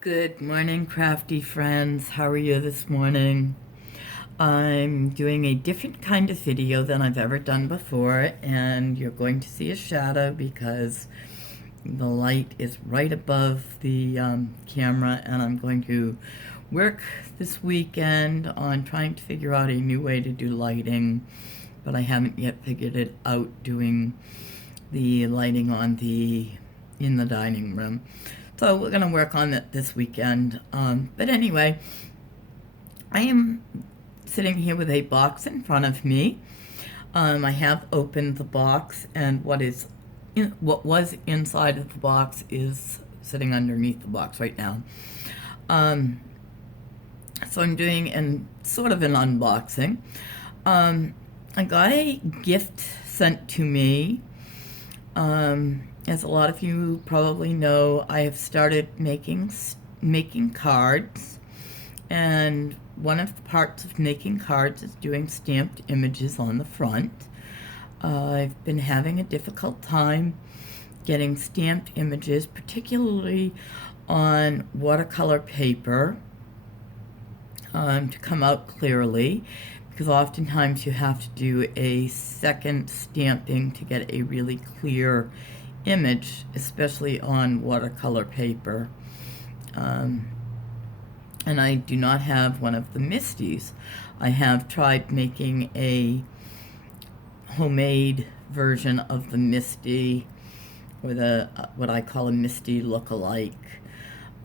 Good morning, crafty friends. How are you this morning? I'm doing a different kind of video than I've ever done before, and you're going to see a shadow because the light is right above the camera, and I'm going to work this weekend on trying to figure out a new way to do lighting, but I haven't yet figured it out doing the lighting in the dining room. So we're going to work on it this weekend. But anyway, I am sitting here with a box in front of me. I have opened the box, and what was inside of the box is sitting underneath the box right now. So I'm doing sort of an unboxing. I got a gift sent to me. As a lot of you probably know, I have started making cards, and one of the parts of making cards is doing stamped images on the front. I've been having a difficult time getting stamped images, particularly on watercolor paper, to come out clearly, because oftentimes you have to do a second stamping to get a really clear image, especially on watercolor paper. And I do not have one of the Misties. I have tried making a homemade version of the Misty, or what I call a Misty look-alike.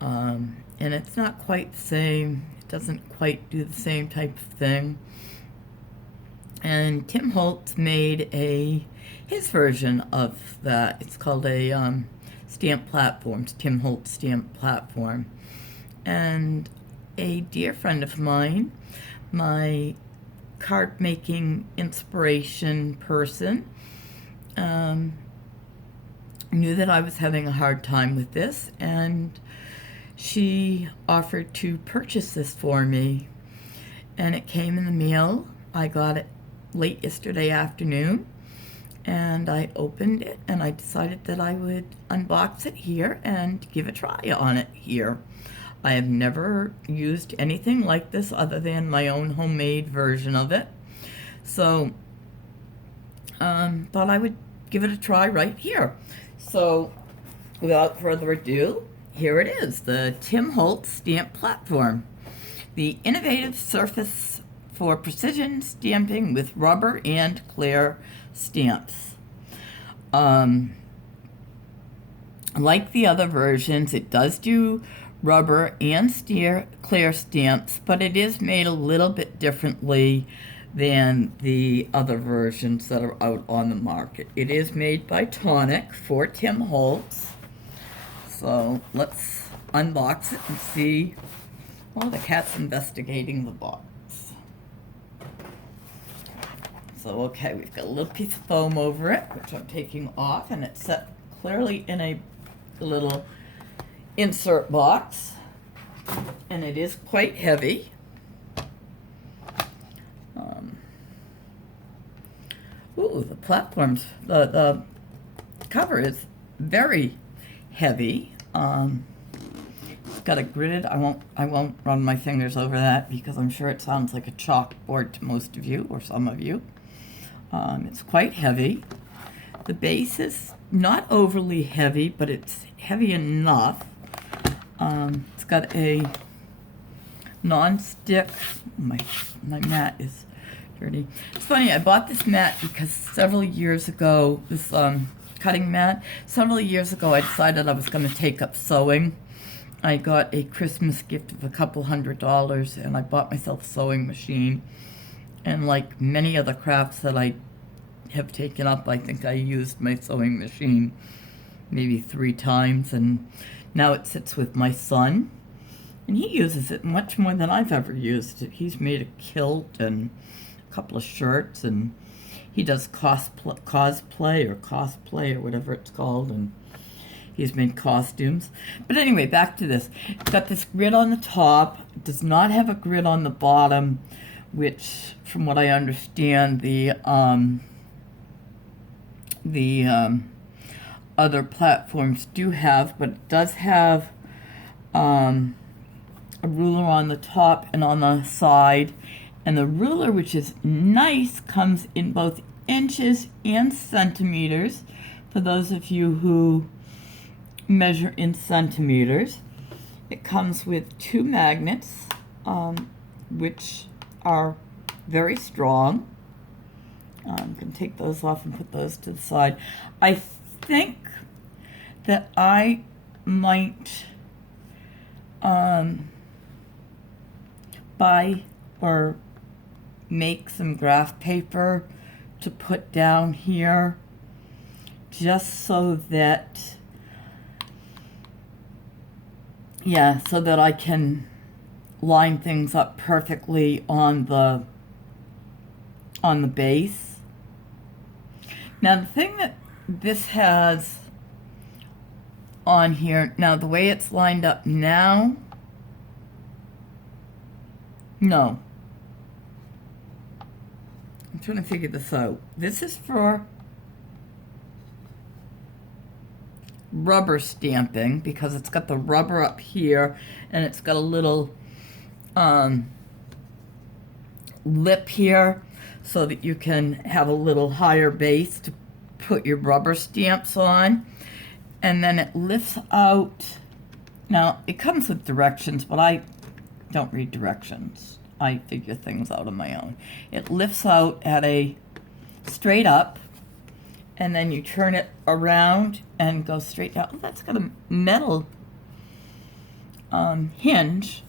And it's not quite the same. It doesn't quite do the same type of thing. And Tim Holtz made his version of that. It's called a stamp platform, Tim Holtz Stamp Platform. And a dear friend of mine, my card making inspiration person, knew that I was having a hard time with this, and she offered to purchase this for me. And it came in the mail. I got it late yesterday afternoon, and I opened it, and I decided that I would unbox it here and give a try on it here. I have never used anything like this other than my own homemade version of it, so thought I would give it a try right here. So without further ado, here it is, the Tim Holtz Stamp Platform, the innovative surface for precision stamping with rubber and clear stamps. Like the other versions, it does do rubber and clear stamps, but it is made a little bit differently than the other versions that are out on the market. It is made by Tonic for Tim Holtz. So let's unbox it and see. Well, the cat's investigating the box. So, okay, we've got a little piece of foam over it, which I'm taking off, and it's set clearly in a little insert box, and it is quite heavy. The platform's, the cover is very heavy. It's got a grid. I won't run my fingers over that because I'm sure it sounds like a chalkboard to most of you, or some of you. It's quite heavy. The base is not overly heavy, but it's heavy enough. It's got a non-stick. My mat is dirty. It's funny, I bought this mat because several years ago, this cutting mat, several years ago I decided I was going to take up sewing. I got a Christmas gift of a couple $100, and I bought myself a sewing machine. And like many other crafts that I have taken up, I think I used my sewing machine maybe 3 times, and now it sits with my son, and he uses it much more than I've ever used it. He's made a kilt and a couple of shirts, and he does cosplay or whatever it's called, and he's made costumes. But anyway, back to this. It's got this grid on the top. It does not have a grid on the bottom, which, from what I understand, the other platforms do have, but it does have a ruler on the top and on the side. And the ruler, which is nice, comes in both inches and centimeters for those of you who measure in centimeters. It comes with 2 magnets, which are very strong. I'm going to take those off and put those to the side. I think that I might buy or make some graph paper to put down here, just so that, yeah, so that I can line things up perfectly on the base. Now the thing that this has on here, now the way it's lined up now, no. I'm trying to figure this out. This is for rubber stamping because it's got the rubber up here and it's got a little lip here so that you can have a little higher base to put your rubber stamps on. And then it lifts out. Now it comes with directions, but I don't read directions. I figure things out on my own. It lifts out at a straight up, and then you turn it around and go straight down. Oh, that's got a metal hinge.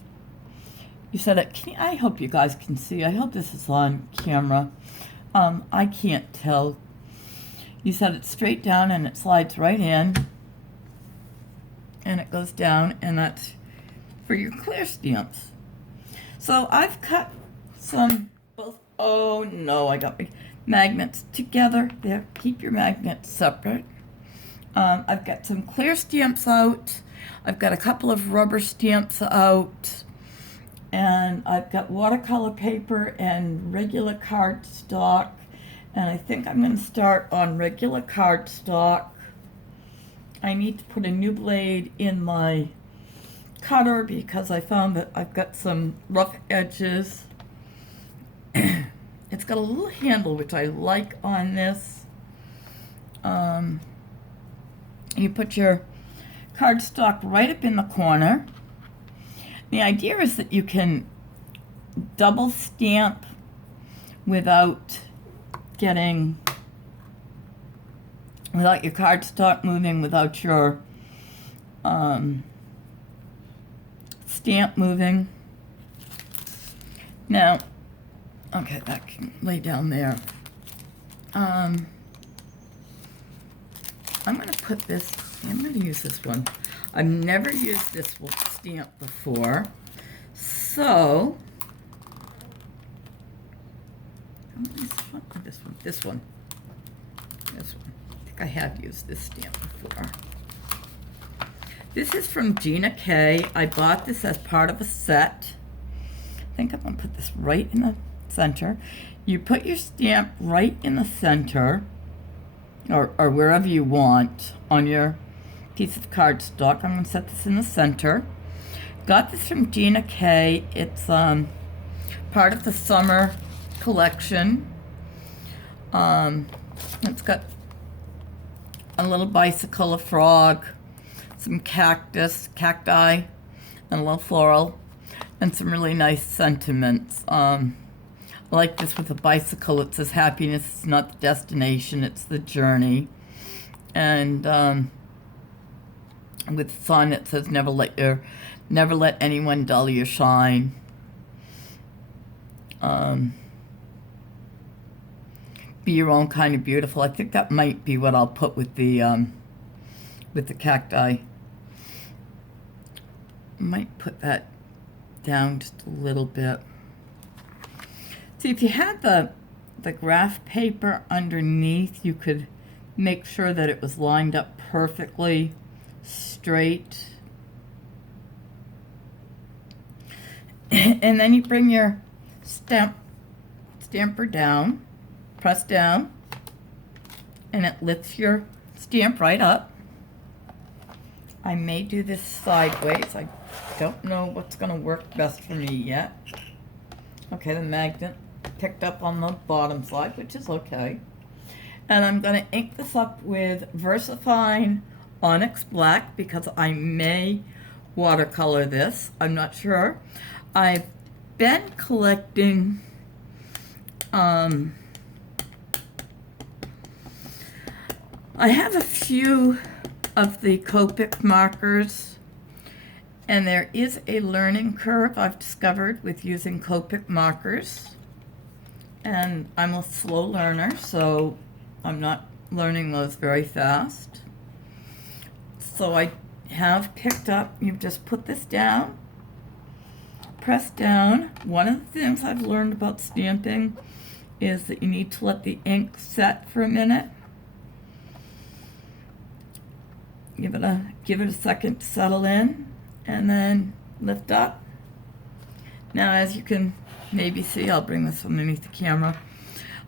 You said it. I hope you guys can see. I hope this is on camera. I can't tell. You said it's straight down and it slides right in, and it goes down, and that's for your clear stamps. So I've cut some both. Oh no, I got my magnets together. There, keep your magnets separate. I've got some clear stamps out. I've got a couple of rubber stamps out. And I've got watercolor paper and regular cardstock. And I think I'm going to start on regular cardstock. I need to put a new blade in my cutter because I found that I've got some rough edges. It's got a little handle which I like on this. You put your cardstock right up in the corner. The idea is that you can double stamp without your cardstock moving, without your stamp moving. Now, okay, that can lay down there. I'm going to put this, I'm going to use this one. I've never used this stamp before, so this one. I think I have used this stamp before. This is from Gina K. I bought this as part of a set. I think I'm going to put this right in the center. You put your stamp right in the center, or wherever you want on your piece of cardstock. I'm going to set this in the center. Got this from Gina K. It's part of the summer collection. It's got a little bicycle, a frog, some cacti, and a little floral, and some really nice sentiments. I like this with a bicycle. It says happiness is not the destination, it's the journey. And with sun, it says never let anyone dull your shine. Be your own kind of beautiful. I think that might be what I'll put with the cacti. Might put that down just a little bit. See, if you had the graph paper underneath, you could make sure that it was lined up perfectly straight. And then you bring your stamper down, press down, and it lifts your stamp right up. I may do this sideways. I don't know what's going to work best for me yet. Okay, the magnet picked up on the bottom side, which is okay. And I'm going to ink this up with VersaFine Onyx Black because I may watercolor this. I'm not sure. I've been collecting I have a few of the Copic markers, and there is a learning curve I've discovered with using Copic markers, and I'm a slow learner, so I'm not learning those very fast. So I have picked up, you just put this down, press down. One of the things I've learned about stamping is that you need to let the ink set for a minute. Give it a second to settle in, and then lift up. Now, as you can maybe see, I'll bring this underneath the camera.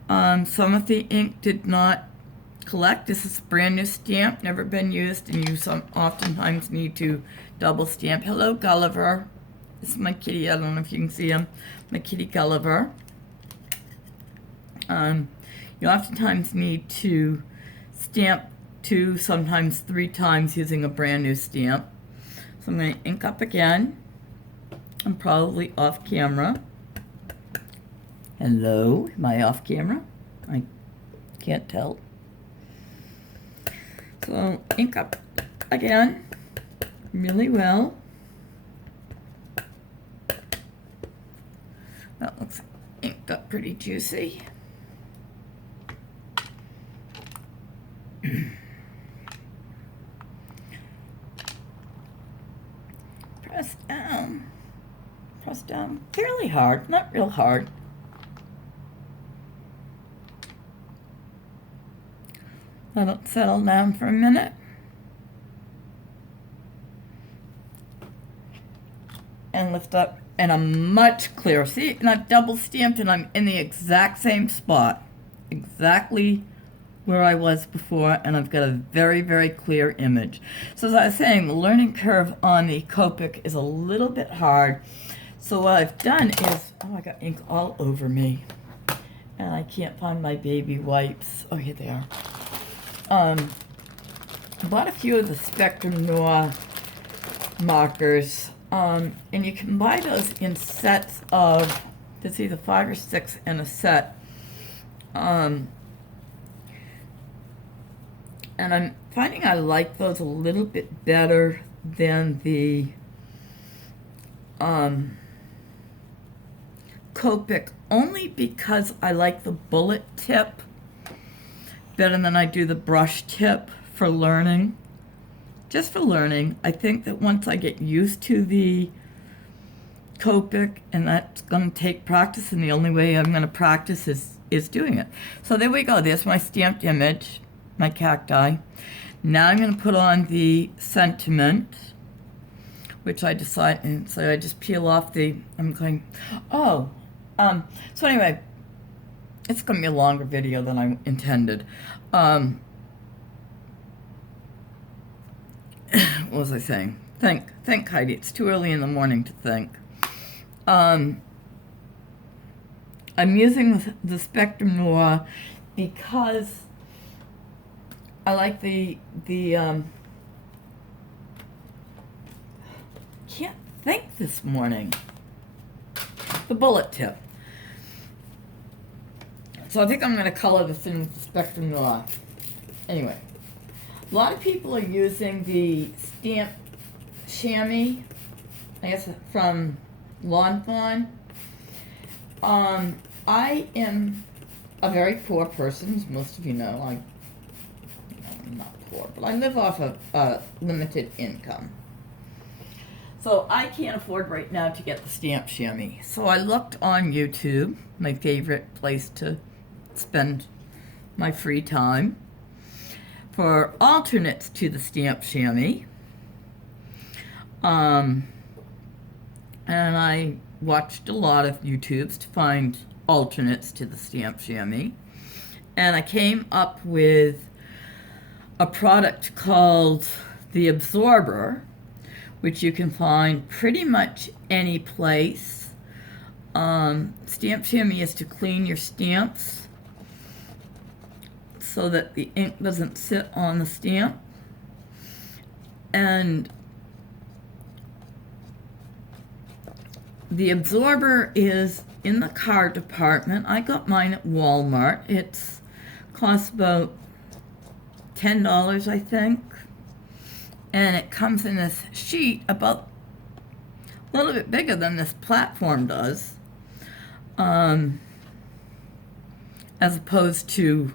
Some of the ink did not collect. This is a brand new stamp, never been used, and you oftentimes need to double stamp. Hello, Gulliver. This is my kitty. I don't know if you can see him. My kitty Gulliver. You oftentimes need to stamp 2, sometimes 3 times using a brand new stamp. So I'm going to ink up again. I'm probably off camera. Hello, am I off camera? I can't tell. So ink up again really well. That looks inked up pretty juicy. Press down fairly hard, not real hard. Let it settle down for a minute. And lift up, and I'm much clearer. See, and I've double stamped and I'm in the exact same spot. Exactly where I was before, and I've got a very, very clear image. So as I was saying, the learning curve on the Copic is a little bit hard. So what I've done is, oh, I got ink all over me. And I can't find my baby wipes. Oh, here they are. I bought a few of the Spectrum Noir markers. And you can buy those in sets of, there's either 5 or 6 in a set. And I'm finding I like those a little bit better than the Copic, only because I like the bullet tip better than I do the brush tip for learning. Just for learning. I think that once I get used to the Copic, and that's going to take practice, and the only way I'm going to practice is doing it. So there we go. There's my stamped image, my cacti. Now I'm going to put on the sentiment, which I decide, and so I just peel off the, so anyway, it's going to be a longer video than I intended. What was I saying? Think, Heidi. It's too early in the morning to think. I'm using the Spectrum Noir because I like the can't think this morning. The bullet tip. So I think I'm going to color this in with the Spectrum Noir. Anyway, a lot of people are using the stamp chamois, I guess from Lawn Fawn. I am a very poor person, as most of you know. I'm not poor, but I live off of limited income. So I can't afford right now to get the stamp chamois. So I looked on YouTube, my favorite place to spend my free time, for alternates to the stamp chamois. And I watched a lot of YouTubes to find alternates to the stamp chamois. And I came up with a product called the absorber, which you can find pretty much any place. Stamp chamois is to clean your stamps so that the ink doesn't sit on the stamp. And the absorber is in the card department. I got mine at Walmart. It's costs about $10, I think. And it comes in this sheet about a little bit bigger than this platform does, as opposed to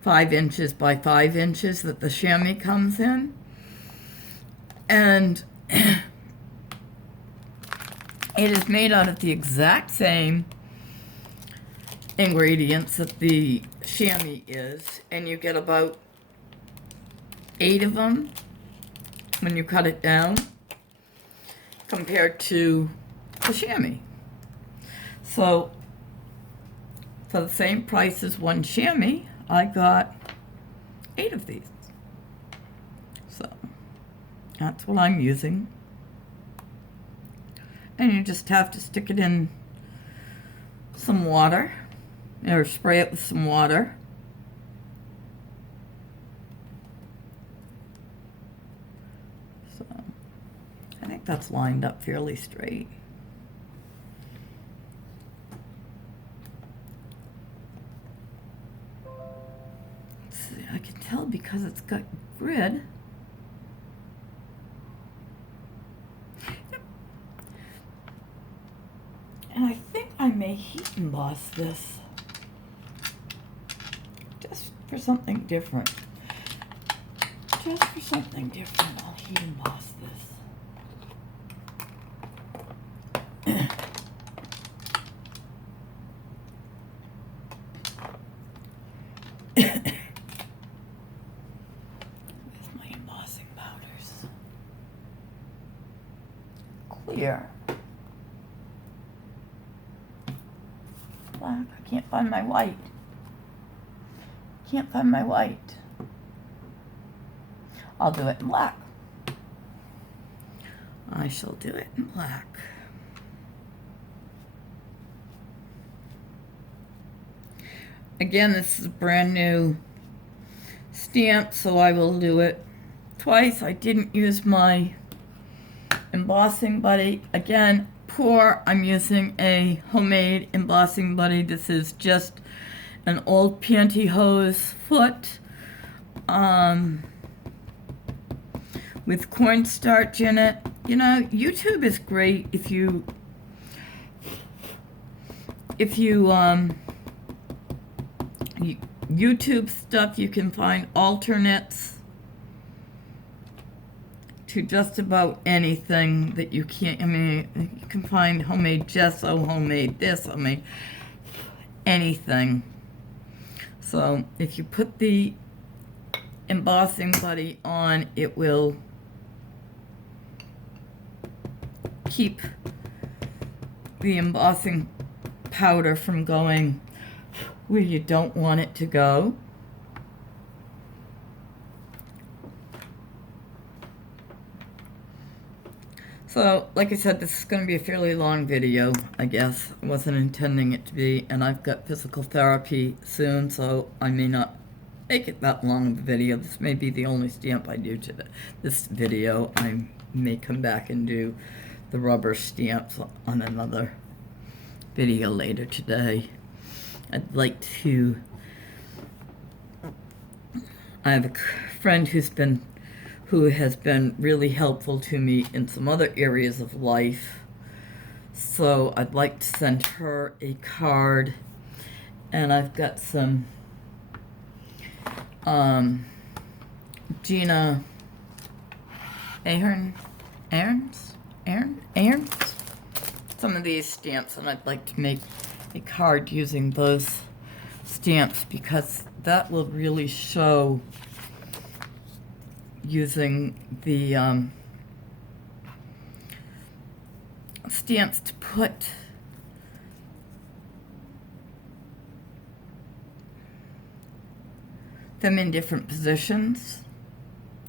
5 inches by 5 inches that the chamois comes in. And it is made out of the exact same ingredients that the chamois is, and you get about 8 of them when you cut it down compared to the chamois. So for the same price as one chamois, I got 8 of these. So that's what I'm using. And you just have to stick it in some water, or spray it with some water. So I think that's lined up fairly straight. Let's see, I can tell because it's got grid. And I think I may heat emboss this just for something different. Just for something different, I'll heat emboss this. Where's my embossing powders? Clear. Black. I can't find my white. Can't find my white. I'll do it in black. I shall do it in black. Again, this is a brand new stamp, so I will do it twice. I didn't use my embossing buddy. Again, I'm using a homemade embossing buddy. This is just an old pantyhose foot with cornstarch in it. You know, YouTube is great if you YouTube stuff. You can find alternates to just about anything that you can't. I mean, you can find homemade gesso, homemade this, homemade anything. So if you put the embossing buddy on, it will keep the embossing powder from going where you don't want it to go. So, like I said, this is going to be a fairly long video, I guess. I wasn't intending it to be, and I've got physical therapy soon, so I may not make it that long of a video. This may be the only stamp I do to this video. I may come back and do the rubber stamps on another video later today. I'd like to... I have a friend who has been really helpful to me in some other areas of life. So I'd like to send her a card. And I've got some Gina Ahrens, some of these stamps, and I'd like to make a card using those stamps because that will really show using the stamps to put them in different positions.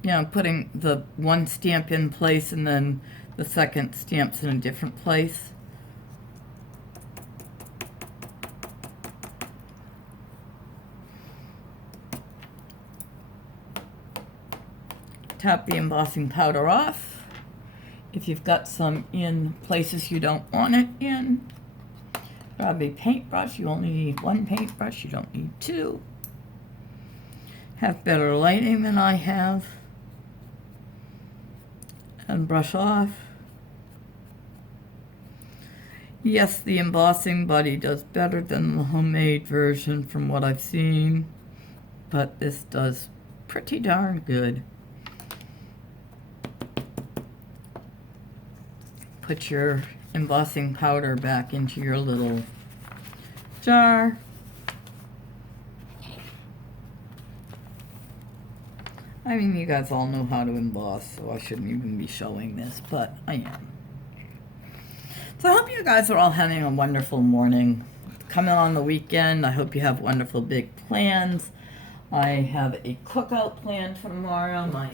you know, putting the one stamp in place and then the second stamp's in a different place. Tap the embossing powder off. If you've got some in places you don't want it in, grab a paintbrush. You only need one paintbrush, you don't need two. Have better lighting than I have. And brush off. Yes, the embossing buddy does better than the homemade version from what I've seen, but this does pretty darn good. Put your embossing powder back into your little jar. I mean, you guys all know how to emboss, so I shouldn't even be showing this, but I am. So I hope you guys are all having a wonderful morning. Coming on the weekend, I hope you have wonderful big plans. I have a cookout planned tomorrow. My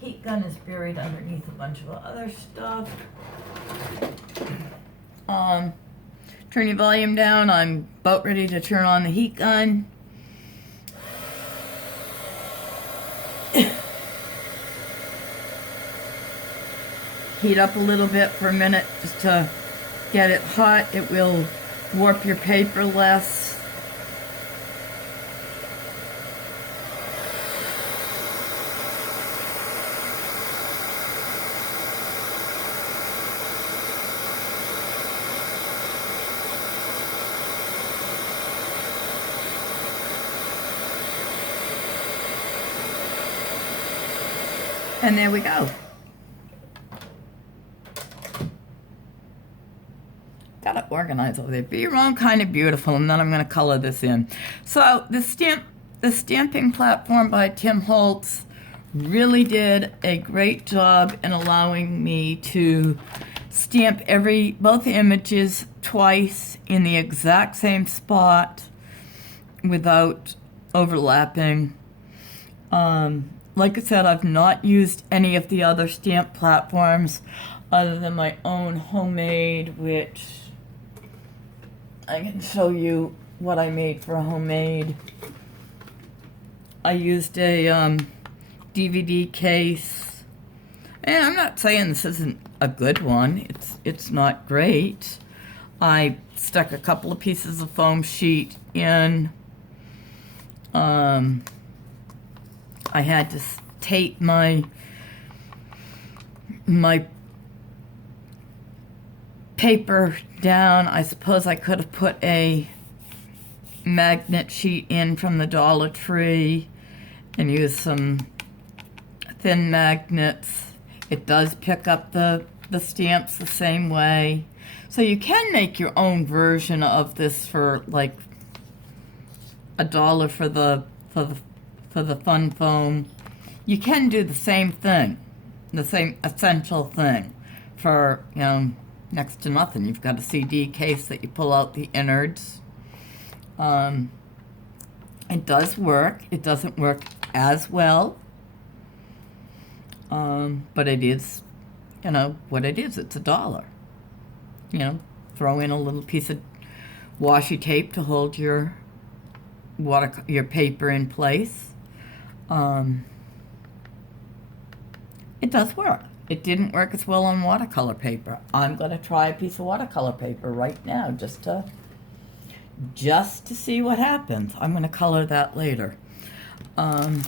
heat gun is buried underneath a bunch of other stuff. Turn your volume down. I'm about ready to turn on the heat gun. Heat up a little bit for a minute just to get it hot. It will warp your paper less. And there we go. Got it organized over there. Be your own kind of beautiful, and then I'm going to color this in. So the stamping platform by Tim Holtz really did a great job in allowing me to stamp both images twice in the exact same spot without overlapping. Like I said, I've not used any of the other stamp platforms other than my own homemade, which I can show you what I made for a homemade. I used a DVD case, and I'm not saying this isn't a good one. It's not great. I stuck a couple of pieces of foam sheet in. I had to tape my paper down. I suppose I could have put a magnet sheet in from the Dollar Tree and used some thin magnets. It does pick up the stamps the same way. So you can make your own version of this for like $1 for the fun foam. You can do the same thing, the same essential thing for, you know, next to nothing. You've got a CD case that you pull out the innards. It does work. It doesn't work as well, but it is, you know, what it is. It's $1. You know, throw in a little piece of washi tape to hold your paper in place. It does work. It didn't work as well on watercolor paper. I'm going to try a piece of watercolor paper right now just to see what happens. I'm going to color that later. I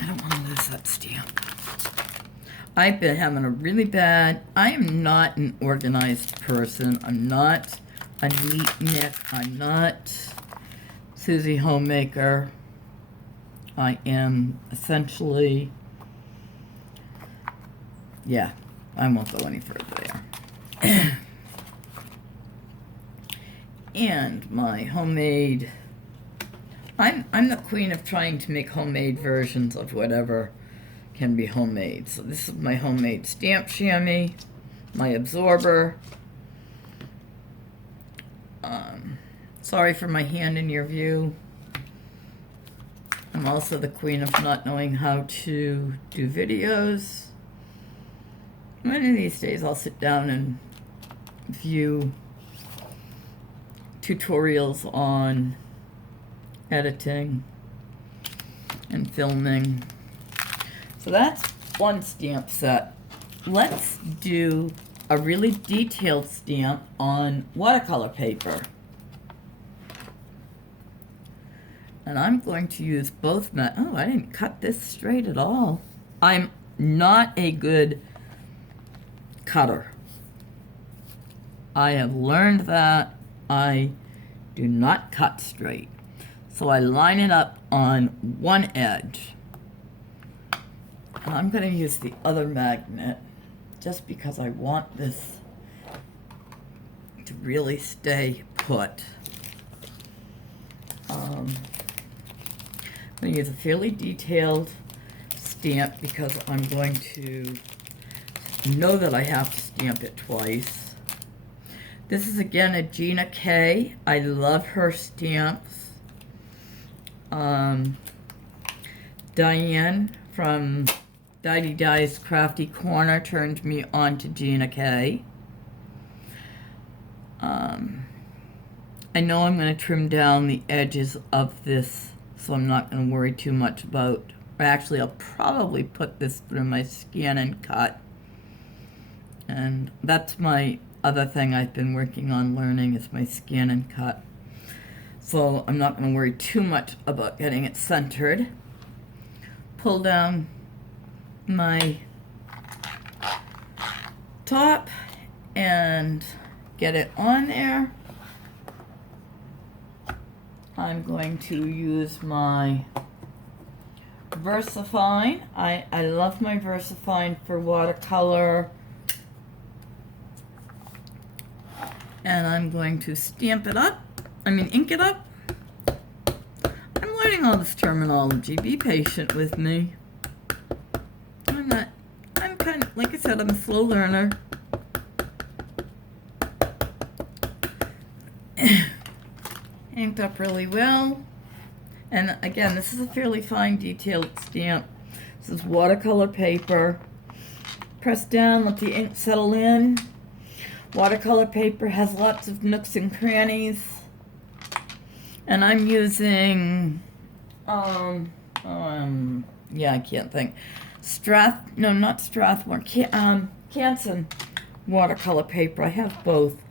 don't want to lose that stamp. I've been having a really bad... I am not an organized person. I'm not a neatnik. I'm not Susie Homemaker. I am essentially... Yeah, I won't go any further there. And my homemade... I'm the queen of trying to make homemade versions of whatever can be homemade. So this is my homemade stamp chamois, my absorber. Sorry for my hand in your view. I'm also the queen of not knowing how to do videos. One of these days I'll sit down and view tutorials on editing and filming. So that's one stamp set. Let's do a really detailed stamp on watercolor paper. And I'm going to use both oh, I didn't cut this straight at all. I'm not a good cutter. I have learned that I do not cut straight. So I line it up on one edge. And I'm going to use the other magnet just because I want this to really stay put. I'm going to use a fairly detailed stamp because I'm going to know that I have to stamp it twice. This is again a Gina K. I love her stamps. Diane from Di Di's Crafty Corner turned me on to Gina K. I know I'm going to trim down the edges of this, so I'm not going to worry too much about, or actually I'll probably put this through my scan and cut. And that's my other thing I've been working on learning is my scan and cut. So I'm not going to worry too much about getting it centered. Pull down my top and get it on there. I'm going to use my VersaFine. I love my VersaFine for watercolor. And I'm going to stamp it up. Ink it up. I'm learning all this terminology. Be patient with me. I'm kind of, like I said, I'm a slow learner. Inked up really well. And again, this is a fairly fine detailed stamp. This is watercolor paper. Press down, let the ink settle in. Watercolor paper has lots of nooks and crannies. And I'm using, yeah, I can't think. Canson watercolor paper. I have both.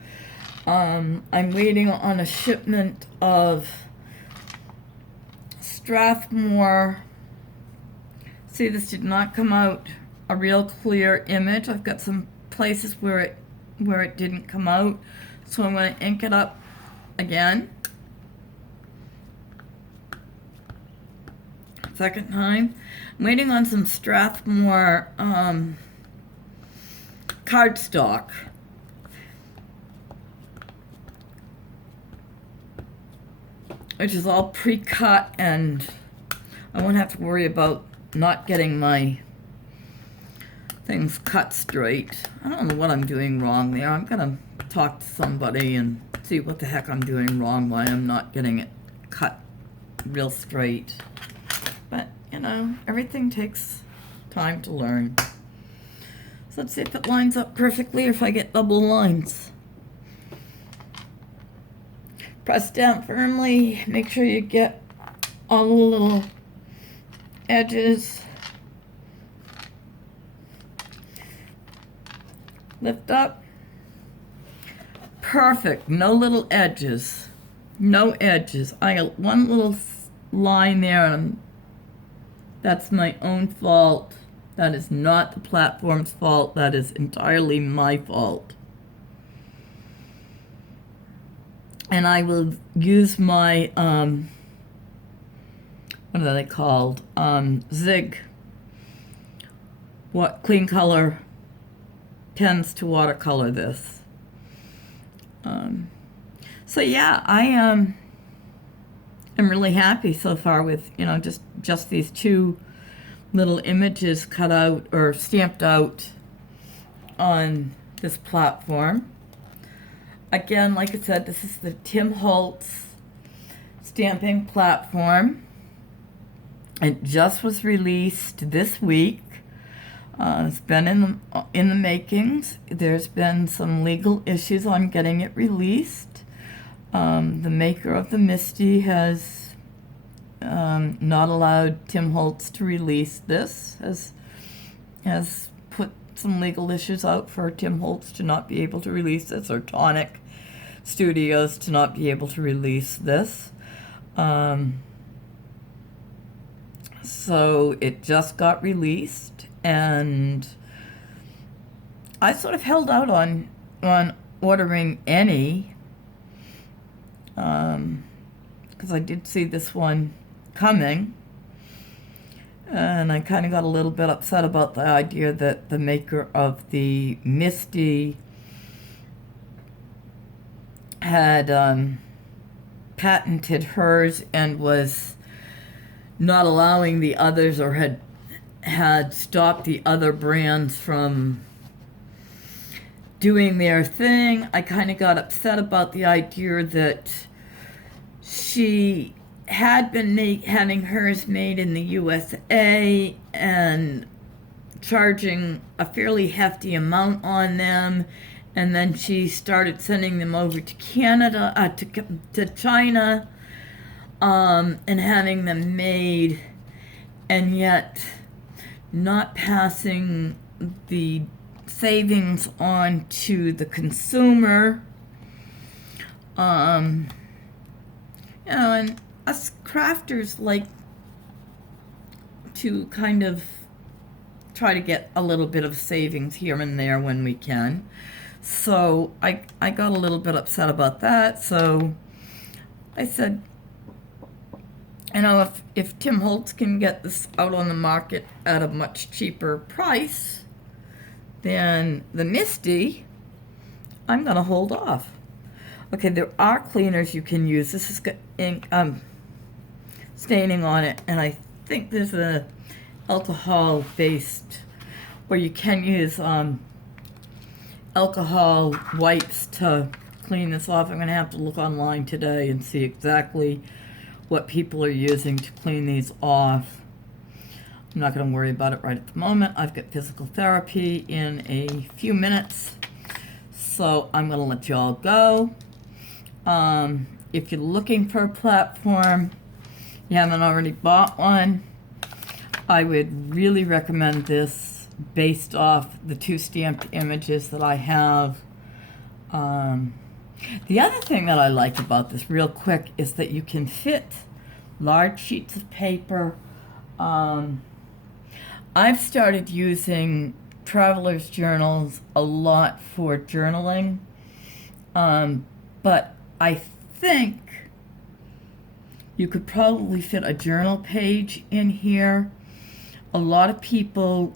I'm waiting on a shipment of Strathmore. See, this did not come out a real clear image. I've got some places where it didn't come out, so I'm going to ink it up again. Second time. I'm waiting on some Strathmore cardstock. Which is all pre-cut, and I won't have to worry about not getting my things cut straight. I don't know what I'm doing wrong there. I'm gonna talk to somebody and see what the heck I'm doing wrong, why I'm not getting it cut real straight. But, you know, everything takes time to learn. So let's see if it lines up perfectly or if I get double lines. Press down firmly, make sure you get all the little edges. Lift up. Perfect, no little edges. No edges. I got one little line there, and that's my own fault. That is not the platform's fault. That is entirely my fault. And I will use my, what are they called? Zig. What clean color pens to watercolor this. So yeah, I am really happy so far with, you know, just these two little images cut out or stamped out on this platform. Again, like I said, this is the Tim Holtz Stamping Platform. It just was released this week. It's been in the makings. There's been some legal issues on getting it released. The maker of the Misty has not allowed Tim Holtz to release this. Has put some legal issues out for Tim Holtz to not be able to release this, or Tonic Studios to not be able to release this. So it just got released, and I sort of held out on ordering any, because I did see this one coming, and I kind of got a little bit upset about the idea that the maker of the Misty had patented hers and was not allowing the others, or had stopped the other brands from doing their thing. I kind of got upset about the idea that she had been having hers made in the USA and charging a fairly hefty amount on them, and then she started sending them over to Canada, to China, and having them made, and yet not passing the savings on to the consumer. And us crafters like to kind of try to get a little bit of savings here and there when we can. So I got a little bit upset about that. So I said, if Tim Holtz can get this out on the market at a much cheaper price than the Misty, I'm going to hold off. Okay, there are cleaners you can use. This has got ink staining on it, and I think there's a alcohol-based, or you can use alcohol wipes to clean this off. I'm going to have to look online today and see exactly what people are using to clean these off. I'm not going to worry about it right at the moment. I've got physical therapy in a few minutes, so I'm going to let you all go. If you're looking for a platform, you haven't already bought one, I would really recommend this based off the 2 stamped images that I have. The other thing that I like about this, real quick, is that you can fit large sheets of paper. I've started using traveler's journals a lot for journaling, but I think you could probably fit a journal page in here. A lot of people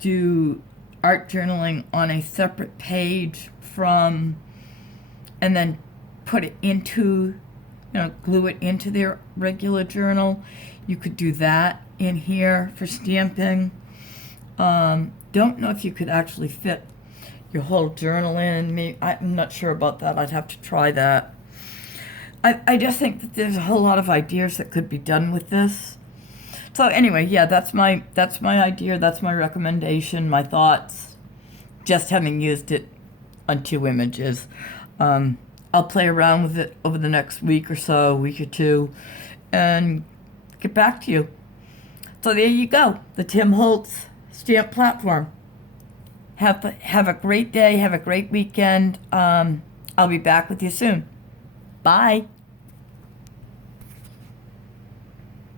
do art journaling on a separate page from, and then put it into, glue it into their regular journal. You could do that in here for stamping. Don't know if you could actually fit your whole journal in. I'm not sure about that. I'd have to try that. I just think that there's a whole lot of ideas that could be done with this. So anyway, yeah, that's my idea. That's my recommendation, my thoughts, just having used it on 2 images. I'll play around with it over the next week or so, week or two, and get back to you. So there you go, the Tim Holtz Stamp Platform. Have a great day, have a great weekend. I'll be back with you soon. Bye.